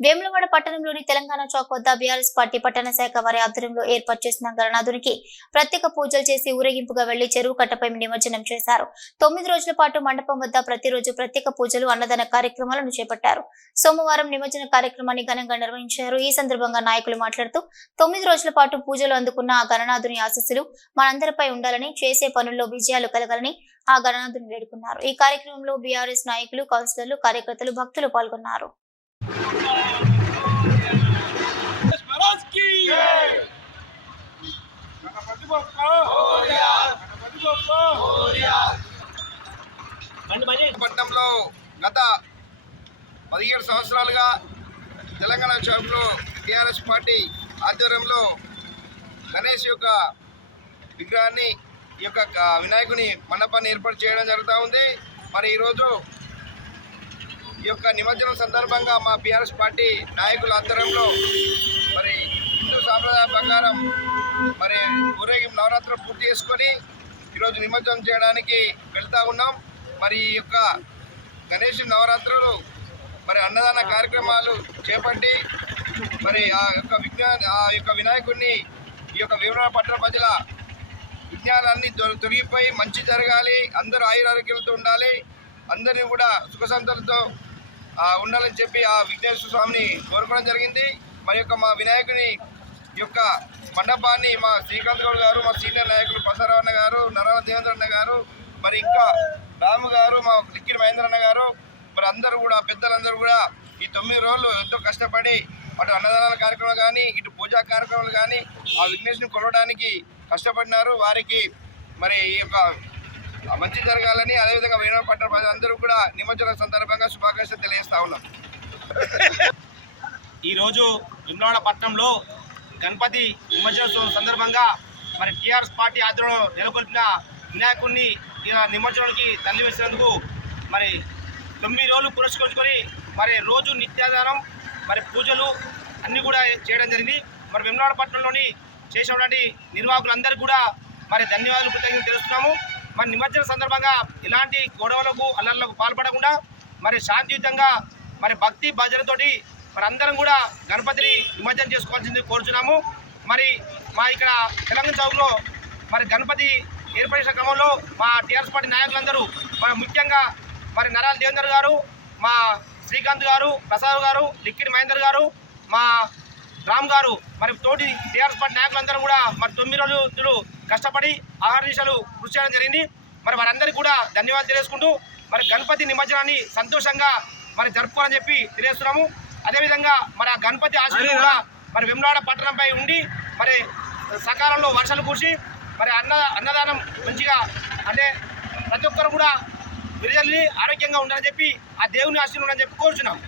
వేములవాడ పట్టణంలోని తెలంగాణ చౌక్ వద్ద BRS party పట్టణ శాఖ వారి ఆధ్వర్యంలో ఏర్పాటు చేసిన గణనాథునికి ప్రత్యేక పూజలు చేసి ఊరేగింపుగా వెళ్ళి చెరువు కట్టపై నిమజ్జనం చేశారు. తొమ్మిది రోజుల పాటు మండపం వద్ద ప్రతిరోజు ప్రత్యేక పూజలు అన్నదాన కార్యక్రమాలను చేపట్టారు. సోమవారం నిమజ్జన కార్యక్రమాన్ని ఘనంగా నిర్వహించారు. ఈ సందర్భంగా నాయకులు మాట్లాడుతూ తొమ్మిది రోజుల పాటు పూజలు అందుకున్న ఆ గణనాథుని ఆశీస్సులు మనందరిపై ఉండాలని చేసే పనుల్లో విజయాలు కలగాలని ఆ గణనాథుని వేడుకున్నారు. ఈ కార్యక్రమంలో బీఆర్ఎస్ నాయకులు కౌన్సిలర్లు కార్యకర్తలు భక్తులు పాల్గొన్నారు. పట్టణంలో గత పదిహేడు సంవత్సరాలుగా తెలంగాణ చౌక్లో టీఆర్ఎస్ పార్టీ ఆధ్వర్యంలో గణేష్ యొక్క విగ్రహాన్ని ఈ యొక్క వినాయకుని మండపాన్ని ఏర్పాటు చేయడం జరుగుతూ ఉంది. మరి ఈరోజు ఈ యొక్క నిమజ్జనం సందర్భంగా మా బీఆర్ఎస్ పార్టీ నాయకుల ఆధ్వర్యంలో మరి హిందూ సాంప్రదాయ ప్రకారం మరి ఊరేగింపు నవరాత్రులు పూర్తి చేసుకొని ఈరోజు నిమజ్జనం చేయడానికి వెళ్తా ఉన్నాం. మరి ఈ యొక్క గణేష్ నవరాత్రులు మరి అన్నదాన కార్యక్రమాలు చేపట్టి మరి ఆ యొక్క విజ్ఞాన ఆ యొక్క వినాయకుడిని ఈ యొక్క వివరణ పట్టణ ప్రజల విజ్ఞానాన్ని తొ- తొలగిపోయి మంచి జరగాలి. అందరూ ఆయురారోగ్యాలతో ఉండాలి. అందరినీ కూడా సుఖసంతలతో ఉండాలని చెప్పి ఆ విఘ్నేశ్వర స్వామిని కోరుకోవడం జరిగింది. మరి యొక్క మా వినాయకుని యొక్క మండపాన్ని మా శ్రీకాంత్ గౌడ్ గారు మా సీనియర్ నాయకులు ప్రసారావు అన్న గారు నరాల దేవేంద్రన్న గారు మరి ఇంకా రాము గారు మా లిక్కిడి మహేంద్ర అన్న గారు మరి అందరూ కూడా పెద్దలందరూ కూడా ఈ తొమ్మిది రోజులు ఎంతో కష్టపడి అటు అన్నదానాల కార్యక్రమాలు కానీ ఇటు పూజా కార్యక్రమాలు కానీ ఆ విఘ్నేష్ని కొలవడానికి కష్టపడినారు. వారికి మరి ఈ యొక్క మంచి జరగాలని అదేవిధంగా వేణపట్నం పట్టణ ప్రజలందరూ కూడా నిమజ్జనం సందర్భంగా శుభాకాంక్షలు తెలియజేస్తా ఉన్నాం. ఈరోజు విమ్లవాడ పట్టణంలో గణపతి నిమజ్జనోత్సవం సందర్భంగా మరి టీఆర్ఎస్ పార్టీ ఆధ్వర్యంలో నెలకొల్పిన వినాయకుడిని నిమజ్జనానికి తల్లి వేసినందుకు మరి తొమ్మిది రోజులు పురస్కరించుకొని మరి రోజు నిత్యాధారం మరి పూజలు అన్నీ కూడా చేయడం జరిగింది. మరి విమ్లవాడ చేసినటువంటి నిర్వాహకులందరికీ కూడా మరి ధన్యవాదాలు కృతజ్ఞతలు తెలుస్తున్నాము. మరి నిమజ్జన సందర్భంగా ఇలాంటి గొడవలకు అల్లర్లకు పాల్పడకుండా మరి శాంతియుతంగా మరి భక్తి భజనతోటి మరి అందరం కూడా గణపతిని నిమజ్జనం చేసుకోవాల్సింది కోరుచున్నాము. మరి మా ఇక్కడ తెలంగాణ చౌక్లో మరి గణపతి ఏర్పడిన క్రమంలో మా టీఆర్ఎస్ పార్టీ నాయకులందరూ మరి ముఖ్యంగా మరి నరాల దేవేందర్ గారు మా శ్రీకాంత్ గారు ప్రసాద్ గారు లిక్కిడి మహేందర్ గారు మా రామ్ గారు మరి తోటి టీఆర్ఎస్ పార్టీ నాయకులందరూ కూడా మరి తొమ్మిది రోజులు కష్టపడి ఆహార దిశలు కృషి చేయడం జరిగింది. మరి వారందరికీ కూడా ధన్యవాదాలు తెలియజేసుకుంటూ మరి గణపతి నిమజ్జనాన్ని సంతోషంగా మరి జరుపుకోవాలని చెప్పి తెలియజేస్తున్నాము. అదేవిధంగా మరి ఆ గణపతి ఆశీర్వాదం కూడా మరి వెమ్లాడ పట్టణంపై ఉండి మరి సకాలంలో వర్షాలు కురిసి మరి అన్న అన్నదానం మంచిగా అంటే ప్రతి ఒక్కరు కూడా విడుదలని ఆరోగ్యంగా ఉండాలని చెప్పి ఆ దేవుని ఆశీర్వాదం చెప్పి కోరుచున్నాం.